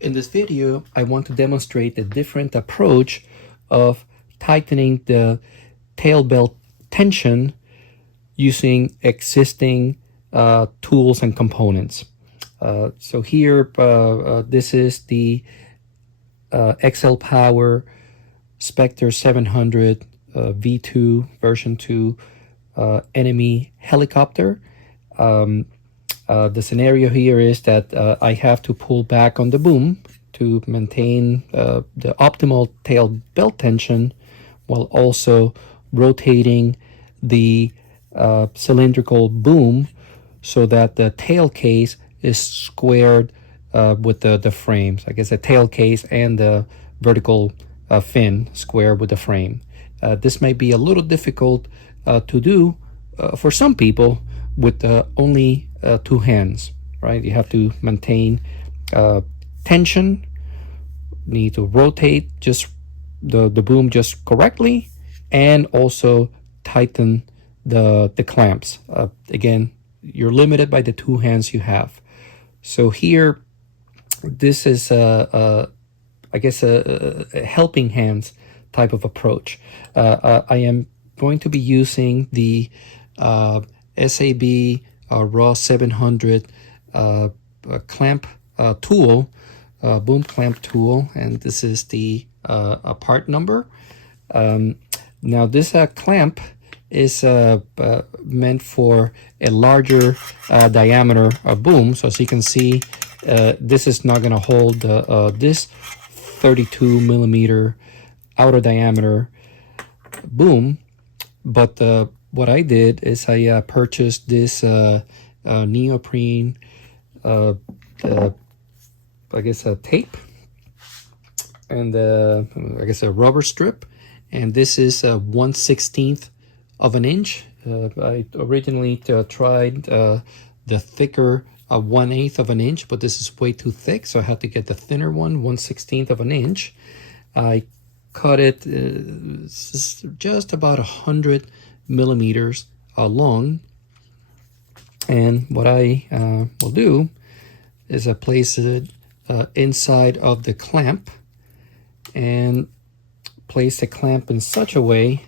In this video, I want to demonstrate a different approach of tightening the tail belt tension using existing tools and components. So here, this is the XLP Specter 700 V2 version 2 NME helicopter. The scenario here is that I have to pull back on the boom to maintain the optimal tail belt tension while also rotating the cylindrical boom so that the tail case is squared with the frames. I guess the tail case and the vertical fin square with the frame. This may be a little difficult to do for some people with only two hands, right? You have to maintain tension, need to rotate just the boom just correctly, and also tighten the clamps. Again, you're limited by the two hands you have. So here, this is I guess a helping hands type of approach. I am going to be using the SAB Raw 700 clamp tool, boom clamp tool, and this is the part number. Now this clamp is meant for a larger diameter boom. So as you can see, this is not going to hold this 32 millimeter outer diameter boom, but what I did is I purchased this neoprene, I guess a tape, and I guess a rubber strip, and this is 1/16 of an inch. I originally tried the thicker 1/8 of an inch, but this is way too thick, so I had to get the thinner one, 1/16 of an inch. I cut it just about 100 millimeters long, and what I will do is I place it inside of the clamp and place the clamp in such a way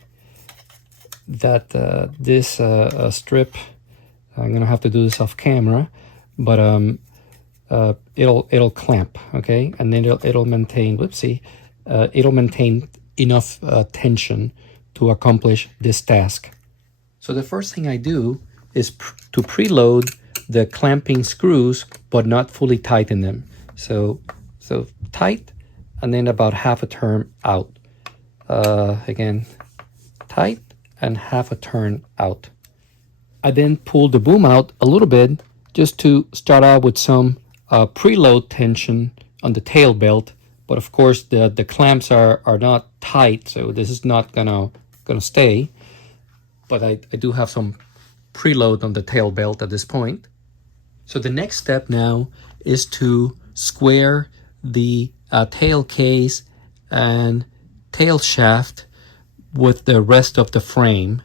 that this strip, I'm gonna have to do this off camera, but it'll clamp, okay, and then it'll maintain, whoopsie, it'll maintain enough tension to accomplish this task. So the first thing I do is to preload the clamping screws, but not fully tighten them. So tight, and then about half a turn out. Again, tight and half a turn out. I then pull the boom out a little bit just to start out with some preload tension on the tail belt. But of course, the clamps are not tight, so this is not gonna stay. But I do have some preload on the tail belt at this point. So the next step now is to square the tail case and tail shaft with the rest of the frame.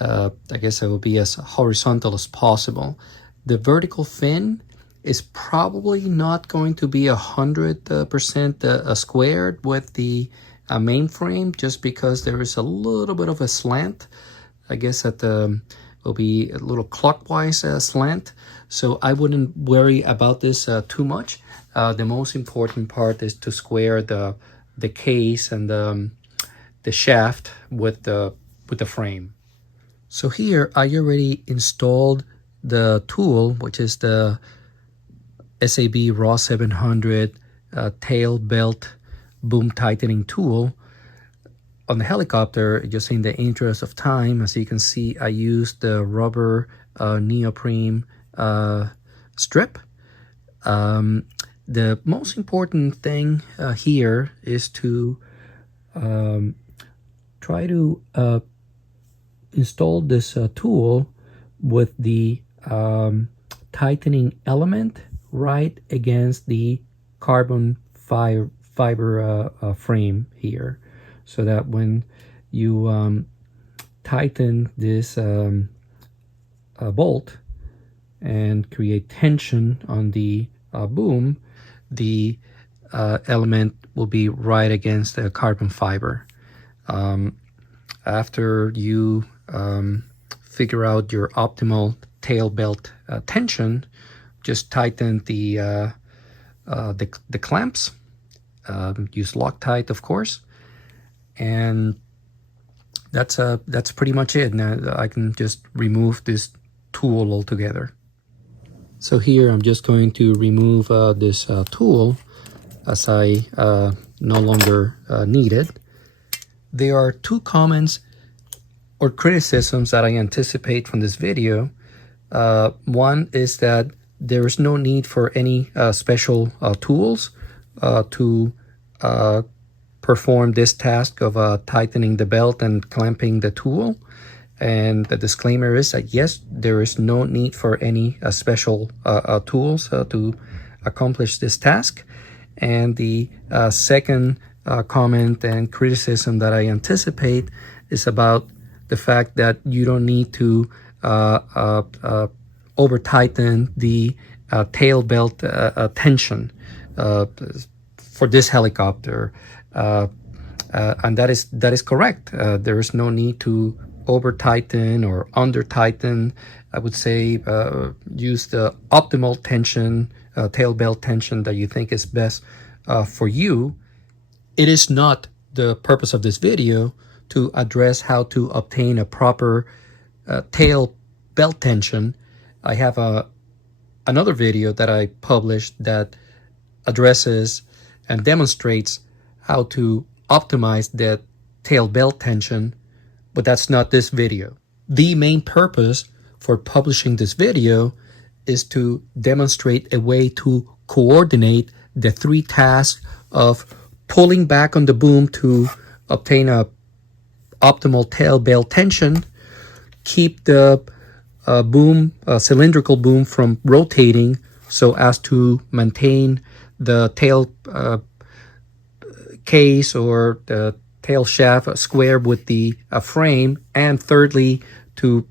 I guess it will be as horizontal as possible. The vertical fin is probably not going to be 100% squared with the main frame, just because there is a little bit of a slant. I guess that will be a little clockwise slant, so I wouldn't worry about this too much. The most important part is to square the case and the shaft with the frame. So here I already installed the tool, which is the SAB Raw 700 tail belt boom tightening tool. On the helicopter, just in the interest of time, as you can see, I used the rubber neoprene strip. The most important thing here is to try to install this tool with the tightening element right against the carbon fiber frame here, so that when you tighten this bolt and create tension on the boom, the element will be right against the carbon fiber. After you figure out your optimal tail belt tension, just tighten the clamps. Use Loctite, of course, and that's pretty much it. Now I can just remove this tool altogether. So here I'm just going to remove this tool as I no longer need it. There are two comments or criticisms that I anticipate from this video. One is that there is no need for any special tools to perform this task of tightening the belt and clamping the tool. And the disclaimer is that yes, there is no need for any special tools to accomplish this task. And the second comment and criticism that I anticipate is about the fact that you don't need to over tighten the tail belt tension for this helicopter, and that is correct. There is no need to over tighten or under tighten. I would say use the optimal tension, tail belt tension that you think is best for you. It is not the purpose of this video to address how to obtain a proper tail belt tension. I have another video that I published that addresses and demonstrates how to optimize that tail belt tension, but that's not this video. The main purpose for publishing this video is to demonstrate a way to coordinate the three tasks of pulling back on the boom to obtain a optimal tail belt tension, keep the cylindrical boom from rotating so as to maintain the tail case or the tail shaft square with the frame, and thirdly to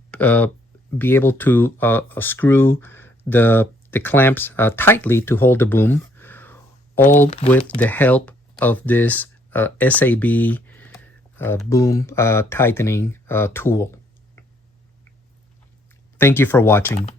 be able to screw the clamps tightly to hold the boom, all with the help of this SAB boom tightening tool. Thank you for watching.